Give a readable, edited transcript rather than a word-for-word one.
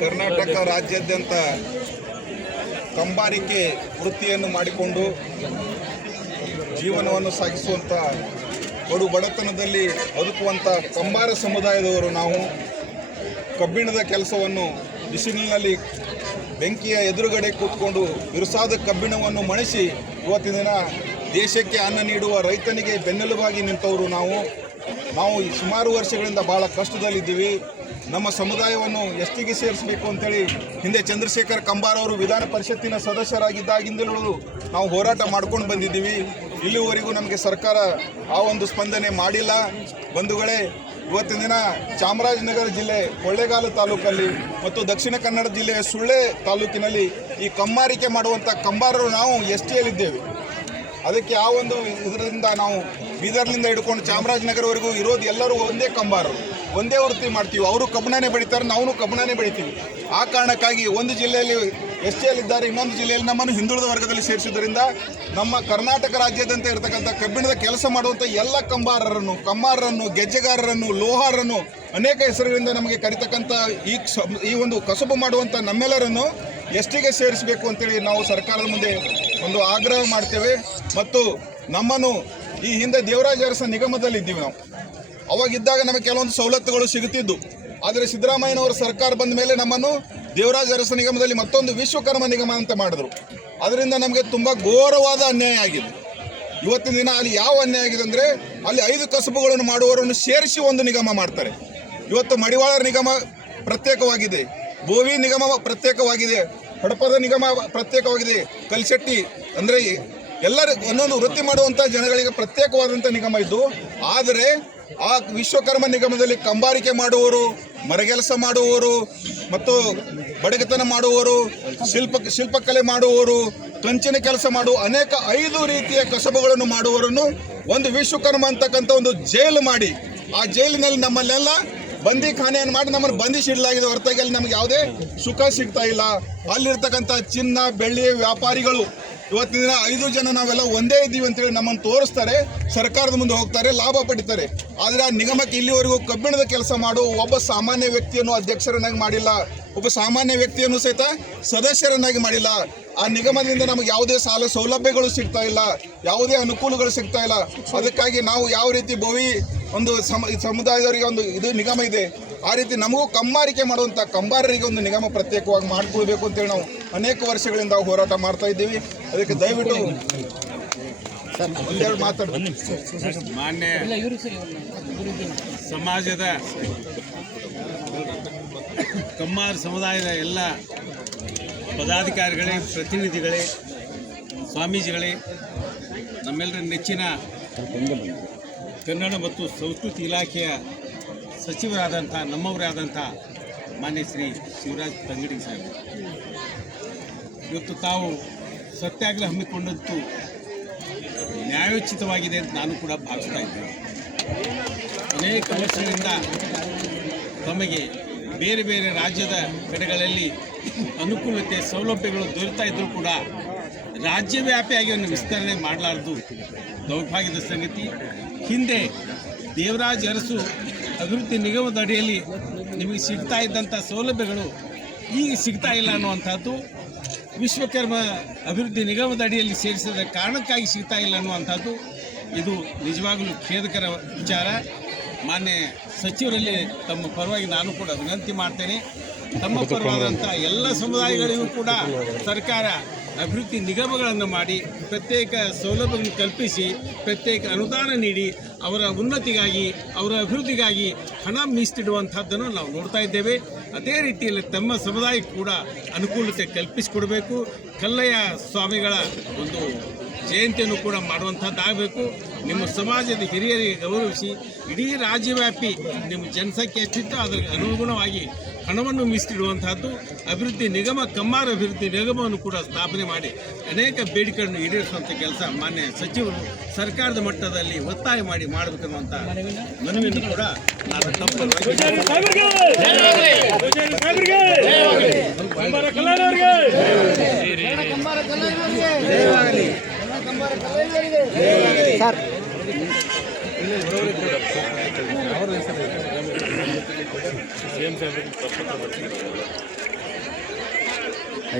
ಕರ್ನಾಟಕ ರಾಜ್ಯಾದ್ಯಂತ ಕಂಬಾರಿಕೆ ವೃತ್ತಿಯನ್ನು ಮಾಡಿಕೊಂಡು ಜೀವನವನ್ನು ಸಾಗಿಸುವಂಥ ಕಡು ಬಡತನದಲ್ಲಿ ಬದುಕುವಂಥ ಕಂಬಾರ ಸಮುದಾಯದವರು ನಾವು ಕಬ್ಬಿಣದ ಕೆಲಸವನ್ನು ಬಿಸಿಲಿನಲ್ಲಿ ಬೆಂಕಿಯ ಎದುರುಗಡೆ ಕೂತ್ಕೊಂಡು ಬಿರುಸಾದ ಕಬ್ಬಿಣವನ್ನು ಮಣಿಸಿ ಇವತ್ತಿನ ದಿನ ದೇಶಕ್ಕೆ ಅನ್ನ ನೀಡುವ ರೈತನಿಗೆ ಬೆನ್ನೆಲುಬಾಗಿ ನಿಂತವರು ನಾವು ಸುಮಾರು ವರ್ಷಗಳಿಂದ ಭಾಳ ಕಷ್ಟದಲ್ಲಿದ್ದೀವಿ. ನಮ್ಮ ಸಮುದಾಯವನ್ನು ಎಸ್ಟಿಗೆ ಸೇರಿಸಬೇಕು ಅಂತೇಳಿ ಹಿಂದೆ ಚಂದ್ರಶೇಖರ್ ಕಂಬಾರ್ ಅವರು ವಿಧಾನ ಪರಿಷತ್ತಿನ ಸದಸ್ಯರಾಗಿದ್ದಾಗಿಂದಲೂ ನಾವು ಹೋರಾಟ ಮಾಡ್ಕೊಂಡು ಬಂದಿದ್ದೀವಿ. ಇಲ್ಲಿವರೆಗೂ ನಮಗೆ ಸರ್ಕಾರ ಆ ಒಂದು ಸ್ಪಂದನೆ ಮಾಡಿಲ್ಲ. ಬಂಧುಗಳೇ, ಇವತ್ತಿನ ದಿನ ಚಾಮರಾಜನಗರ ಜಿಲ್ಲೆ ಕೊಳ್ಳೇಗಾಲ ತಾಲೂಕಲ್ಲಿ ಮತ್ತು ದಕ್ಷಿಣ ಕನ್ನಡ ಜಿಲ್ಲೆಯ ಸುಳ್ಳೆ ತಾಲೂಕಿನಲ್ಲಿ ಈ ಕಮ್ಮಾರಿಕೆ ಮಾಡುವಂಥ ಕಂಬಾರರು ನಾವು ಎಸ್ಟಿಯಲ್ಲಿದ್ದೇವೆ. ಅದಕ್ಕೆ ಆ ಒಂದು ಇದರಿಂದ ನಾವು ಬೀದರ್ನಿಂದ ಹಿಡ್ಕೊಂಡು ಚಾಮರಾಜನಗರವರೆಗೂ ಇರೋದು ಎಲ್ಲರೂ ಒಂದೇ ಕಂಬಾರರು, ಒಂದೇ ವೃತ್ತಿ ಮಾಡ್ತೀವಿ. ಅವರು ಕಬ್ಬಣನೇ ಬೆಳೀತಾರೆ, ನಾವು ಕಬ್ಬಣನೇ ಬೆಳಿತೀವಿ. ಆ ಕಾರಣಕ್ಕಾಗಿ ಒಂದು ಜಿಲ್ಲೆಯಲ್ಲಿ ಎಸ್ಟಿಯಲ್ಲಿದ್ದಾರೆ, ಇನ್ನೊಂದು ಜಿಲ್ಲೆಯಲ್ಲಿ ನಮ್ಮನ್ನು ಹಿಂದುಳಿದ ವರ್ಗದಲ್ಲಿ ಸೇರಿಸುವುದರಿಂದ ನಮ್ಮ ಕರ್ನಾಟಕ ರಾಜ್ಯಾದ್ಯಂತ ಇರತಕ್ಕಂಥ ಕಬ್ಬಿಣದ ಕೆಲಸ ಮಾಡುವಂಥ ಎಲ್ಲ ಕಮ್ಮಾರರನ್ನು, ಗೆಜ್ಜೆಗಾರರನ್ನು, ಲೋಹಾರರನ್ನು ಅನೇಕ ಹೆಸರುಗಳಿಂದ ನಮಗೆ ಕರೀತಕ್ಕಂಥ ಈ ಒಂದು ಕಸುಬು ಮಾಡುವಂಥ ನಮ್ಮೆಲ್ಲರನ್ನು ಎಸ್ಟಿಗೆ ಸೇರಿಸಬೇಕು ಅಂತೇಳಿ ನಾವು ಸರ್ಕಾರದ ಮುಂದೆ ಒಂದು ಆಗ್ರಹ ಮಾಡ್ತೇವೆ. ಮತ್ತು ನಮ್ಮನ್ನು ಈ ಹಿಂದೆ ದೇವರಾಜ ಅರಸ ನಿಗಮದಲ್ಲಿದ್ದೀವಿ ನಾವು. ಅವಾಗಿದ್ದಾಗ ನಮಗೆ ಕೆಲವೊಂದು ಸವಲತ್ತುಗಳು ಸಿಗುತ್ತಿದ್ದು. ಆದರೆ ಸಿದ್ದರಾಮಯ್ಯನವರ ಸರ್ಕಾರ ಬಂದ ಮೇಲೆ ನಮ್ಮನ್ನು ದೇವರಾಜ ಅರಸ ನಿಗಮದಲ್ಲಿ ಮತ್ತೊಂದು ವಿಶ್ವಕರ್ಮ ನಿಗಮ ಅಂತ ಮಾಡಿದ್ರು. ಅದರಿಂದ ನಮಗೆ ತುಂಬ ಘೋರವಾದ ಅನ್ಯಾಯ ಆಗಿದೆ. ಇವತ್ತಿನ ದಿನ ಅಲ್ಲಿ ಯಾವ ಅನ್ಯಾಯ ಆಗಿದೆ ಅಂದರೆ, ಅಲ್ಲಿ 5 ಕಸುಬುಗಳನ್ನು ಮಾಡುವವರನ್ನು ಸೇರಿಸಿ ಒಂದು ನಿಗಮ ಮಾಡ್ತಾರೆ. ಇವತ್ತು ಮಡಿವಾಳರ ನಿಗಮ ಪ್ರತ್ಯೇಕವಾಗಿದೆ, ಬೋವಿ ನಿಗಮ ಪ್ರತ್ಯೇಕವಾಗಿದೆ, ಹಡಪದ ನಿಗಮ ಪ್ರತ್ಯೇಕವಾಗಿದೆ, ಕಲ್ಶೆಟ್ಟಿ ಅಂದರೆ ಎಲ್ಲರೂ ಒಂದೊಂದು ವೃತ್ತಿ ಮಾಡುವಂಥ ಜನಗಳಿಗೆ ಪ್ರತ್ಯೇಕವಾದಂಥ ನಿಗಮ ಇದ್ದು. ಆದರೆ ಆ ವಿಶ್ವಕರ್ಮ ನಿಗಮದಲ್ಲಿ ಕಂಬಾರಿಕೆ ಮಾಡುವವರು, ಮರಗೆಲಸ ಮಾಡುವವರು ಮತ್ತು ಬಡಗತನ ಮಾಡುವವರು, ಶಿಲ್ಪಕಲೆ ಮಾಡುವವರು, ಕಂಚಿನ ಕೆಲಸ ಮಾಡುವ ಅನೇಕ 5 ರೀತಿಯ ಕಸಬುಗಳನ್ನು ಮಾಡುವವರನ್ನು ಒಂದು ವಿಶ್ವಕರ್ಮ ಅಂತಕ್ಕಂಥ ಒಂದು ಜೈಲು ಮಾಡಿ, ಆ ಜೈಲಿನಲ್ಲಿ ನಮ್ಮಲ್ಲೆಲ್ಲ ಬಂದಿಖಾನೆಯನ್ನು ಮಾಡಿ ನಮ್ಮನ್ನು ಬಂಧಿಸಿಡಲಾಗಿದೆ. ಹೊರತಾಗಿ ಅಲ್ಲಿ ನಮಗೆ ಯಾವುದೇ ಸುಖ ಸಿಗ್ತಾ ಇಲ್ಲ. ಅಲ್ಲಿರ್ತಕ್ಕಂಥ ಚಿನ್ನ ಬೆಳ್ಳಿ ವ್ಯಾಪಾರಿಗಳು ಇವತ್ತಿನ ದಿನ 5 ಜನ ನಾವೆಲ್ಲ ಒಂದೇ ಇದ್ದೀವಿ ಅಂತೇಳಿ ನಮ್ಮನ್ನು ತೋರಿಸ್ತಾರೆ, ಸರ್ಕಾರದ ಮುಂದೆ ಹೋಗ್ತಾರೆ, ಲಾಭ ಪಡಿತಾರೆ. ಆದರೆ ಆ ನಿಗಮಕ್ಕೆ ಇಲ್ಲಿವರೆಗೂ ಕಬ್ಬಿಣದ ಕೆಲಸ ಮಾಡುವ ಒಬ್ಬ ಸಾಮಾನ್ಯ ವ್ಯಕ್ತಿಯನ್ನು ಅಧ್ಯಕ್ಷರನ್ನಾಗಿ ಮಾಡಿಲ್ಲ, ಒಬ್ಬ ಸಾಮಾನ್ಯ ವ್ಯಕ್ತಿಯನ್ನು ಸಹಿತ ಸದಸ್ಯರನ್ನಾಗಿ ಮಾಡಿಲ್ಲ. ಆ ನಿಗಮದಿಂದ ನಮಗೆ ಯಾವುದೇ ಸಾಲ ಸೌಲಭ್ಯಗಳು ಸಿಗ್ತಾ ಇಲ್ಲ, ಯಾವುದೇ ಅನುಕೂಲಗಳು ಸಿಗ್ತಾ ಇಲ್ಲ. ಅದಕ್ಕಾಗಿ ನಾವು ಯಾವ ರೀತಿ ಬೋವಿ ಒಂದು ಸಮುದಾಯದವರಿಗೆ ಒಂದು ಇದು ನಿಗಮ ಇದೆ, ಆ ರೀತಿ ನಮಗೂ ಕಮ್ಮಾರಿಕೆ ಮಾಡುವಂಥ ಕಂಬಾರರಿಗೆ ಒಂದು ನಿಗಮ ಪ್ರತ್ಯೇಕವಾಗಿ ಮಾಡಿಕೊಳ್ಬೇಕು ಅಂತೇಳಿ ನಾವು ಅನೇಕ ವರ್ಷಗಳಿಂದ ಹೋರಾಟ ಮಾಡ್ತಾ ಇದ್ದೀವಿ. ಅದಕ್ಕೆ ದಯವಿಟ್ಟು ಒಂದೆರಡು ಮಾತಾಡ್ತೀನಿ. ಮಾನ್ಯ ಸಮಾಜದ ಕಮ್ಮಾರ ಸಮುದಾಯದ ಎಲ್ಲ ಪದಾಧಿಕಾರಿಗಳೇ, ಪ್ರತಿನಿಧಿಗಳೇ, ಸ್ವಾಮೀಜಿಗಳೇ, ನಮ್ಮೆಲ್ಲರ ನೆಚ್ಚಿನ ಕನ್ನಡ ಮತ್ತು ಸಂಸ್ಕೃತಿ ಇಲಾಖೆಯ ಸಚಿವರಾದಂಥ ನಮ್ಮವರಾದಂಥ ಮಾನ್ಯ ಶ್ರೀ ಶಿವರಾಜ್ ತಂಗಡಿ ಸಾಹೇಬರು, ಇವತ್ತು ತಾವು ಸತ್ಯಾಗ್ರಹ ಹಮ್ಮಿಕೊಂಡಂತೂ ನ್ಯಾಯೋಚಿತವಾಗಿದೆ ಅಂತ ನಾನು ಕೂಡ ಭಾವಿಸ್ತಾ ಇದ್ದೇನೆ. ಅನೇಕ ವರ್ಷಗಳಿಂದ ತಮಗೆ ಬೇರೆ ಬೇರೆ ರಾಜ್ಯದ ಕಡೆಗಳಲ್ಲಿ ಅನುಕೂಲತೆ ಸೌಲಭ್ಯಗಳು ದೊರೆತಾ ಇದ್ದರೂ ಕೂಡ ರಾಜ್ಯವ್ಯಾಪಿಯಾಗಿ ಒಂದು ವಿಸ್ತರಣೆ ಮಾಡಲಾರದು ದೌರ್ಭಾಗ್ಯದ ಸಂಗತಿ. ಹಿಂದೆ ದೇವರಾಜ ಅರಸು ಅಭಿವೃದ್ಧಿ ನಿಗಮದ ಅಡಿಯಲ್ಲಿ ನಿಮಗೆ ಸಿಗ್ತಾ ಇದ್ದಂಥ ಸೌಲಭ್ಯಗಳು ಈಗ ಸಿಗ್ತಾ ಇಲ್ಲ ಅನ್ನುವಂಥದ್ದು, ವಿಶ್ವಕರ್ಮ ಅಭಿವೃದ್ಧಿ ನಿಗಮದ ಅಡಿಯಲ್ಲಿ ಸೇರಿಸಿದ ಕಾರಣಕ್ಕಾಗಿ ಸಿಗ್ತಾ ಇಲ್ಲ ಅನ್ನುವಂಥದ್ದು ಇದು ನಿಜವಾಗಲೂ ಖೇದಕರ ವಿಚಾರ. ಮಾನ್ಯ ಸಚಿವರಲ್ಲಿ ತಮ್ಮ ಪರವಾಗಿ ನಾನು ಕೂಡ ವಿನಂತಿ ಮಾಡ್ತೇನೆ, ತಮ್ಮ ಪರವಾದಂಥ ಎಲ್ಲ ಸಮುದಾಯಗಳಿಗೂ ಕೂಡ ಸರ್ಕಾರ ಅಭಿವೃದ್ಧಿ ನಿಗಮಗಳನ್ನು ಮಾಡಿ ಪ್ರತ್ಯೇಕ ಸೌಲಭ್ಯಗಳನ್ನು ಕಲ್ಪಿಸಿ ಪ್ರತ್ಯೇಕ ಅನುದಾನ ನೀಡಿ ಅವರ ಉನ್ನತಿಗಾಗಿ, ಅವರ ಅಭಿವೃದ್ಧಿಗಾಗಿ ಹಣ ಮೀಸಲಿಡುವಂಥದ್ದನ್ನು ನಾವು ನೋಡ್ತಾ ಇದ್ದೇವೆ. ಅದೇ ರೀತಿಯಲ್ಲಿ ತಮ್ಮ ಸಮುದಾಯಕ್ಕೆ ಕೂಡ ಅನುಕೂಲತೆ ಕಲ್ಪಿಸಿಕೊಡಬೇಕು. ಕಲ್ಲಯ್ಯ ಸ್ವಾಮಿಗಳ ಒಂದು ಜಯಂತಿಯನ್ನು ಕೂಡ ಮಾಡುವಂಥದ್ದಾಗಬೇಕು. ನಿಮ್ಮ ಸಮಾಜದ ಹಿರಿಯರಿಗೆ ಗೌರವಿಸಿ ಇಡೀ ರಾಜ್ಯವ್ಯಾಪಿ ನಿಮ್ಮ ಜನಸಂಖ್ಯೆ ಎಷ್ಟಿತ್ತು ಅದಕ್ಕೆ ಅನುಗುಣವಾಗಿ ಹಣವನ್ನು ಮೀಸಲಿಡುವಂತಹದ್ದು. ಅಭಿವೃದ್ಧಿ ನಿಗಮ, ಕಮ್ಮಾರ ಅಭಿವೃದ್ಧಿ ನಿಗಮವನ್ನು ಕೂಡ ಸ್ಥಾಪನೆ ಮಾಡಿ ಅನೇಕ ಬೇಡಿಕೆಗಳನ್ನು ಈಡೇರಿಸುವಂಥ ಕೆಲಸ ಮಾನ್ಯ ಸಚಿವರು ಸರ್ಕಾರದ ಮಟ್ಟದಲ್ಲಿ ಒತ್ತಾಯ ಮಾಡಿ ಮಾಡಬೇಕನ್ನುವಂಥ ಮನವಿಯನ್ನು ಕೂಡ ನಾನು ತಪ್ಪು ಸರ್